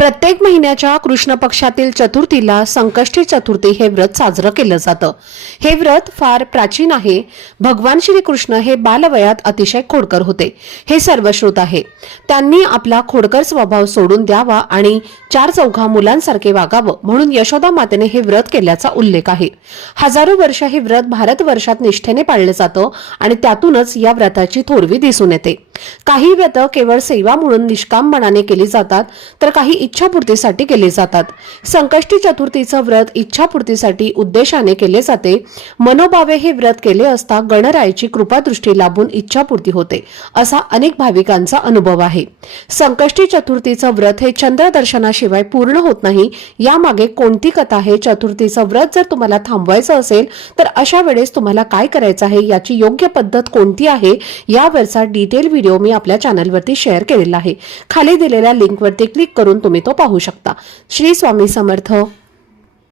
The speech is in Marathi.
प्रत्येक महिन्याच्या कृष्ण पक्षातील चतुर्थीला संकष्टी चतुर्थी हे व्रत साजरं केलं जातं। हे व्रत फार प्राचीन आहे। भगवान श्री कृष्ण हे बालवयात अतिशय खोडकर होते, हे सर्वश्रुत आहे। त्यांनी आपला खोडकर स्वभाव सोडून द्यावा आणि चार चौघा मुलांसारखे वागावं म्हणून यशोदा मातेने हे व्रत केल्याचा उल्लेख आहे। हजारो वर्ष हे व्रत भारतवर्षात निष्ठेने पाळले जातं आणि त्यातूनच या व्रताची थोरवी दिसून येते। काही व्रत केवळ सेवा म्हणून निष्काम मनाने केली जातात, तर काही इच्छापूर्तीसाठी केले जातात। संकष्टी चतुर्थीचं व्रत इच्छापूर्तीसाठी उद्देशाने केले जाते। मनोभावे हे व्रत केले असता गणरायाची कृपादृष्टी लाभून इच्छापूर्ती होते, असा अनेक भाविकांचा अनुभव आहे। संकष्टी चतुर्थीचं व्रत हे चंद्र दर्शनाशिवाय पूर्ण होत नाही। यामागे कोणती कथा आहे? चतुर्थीचं व्रत जर तुम्हाला थांबवायचं असेल तर अशा वेळेस तुम्हाला काय करायचं आहे, याची योग्य पद्धत कोणती आहे, यावरचा डिटेल व्हिडिओ मी आपल्या चॅनलवरती शेअर केलेला आहे। खाली दिलेल्या लिंकवरती क्लिक करून तुम्ही तो पाहू शकता। श्री स्वामी समर्थ।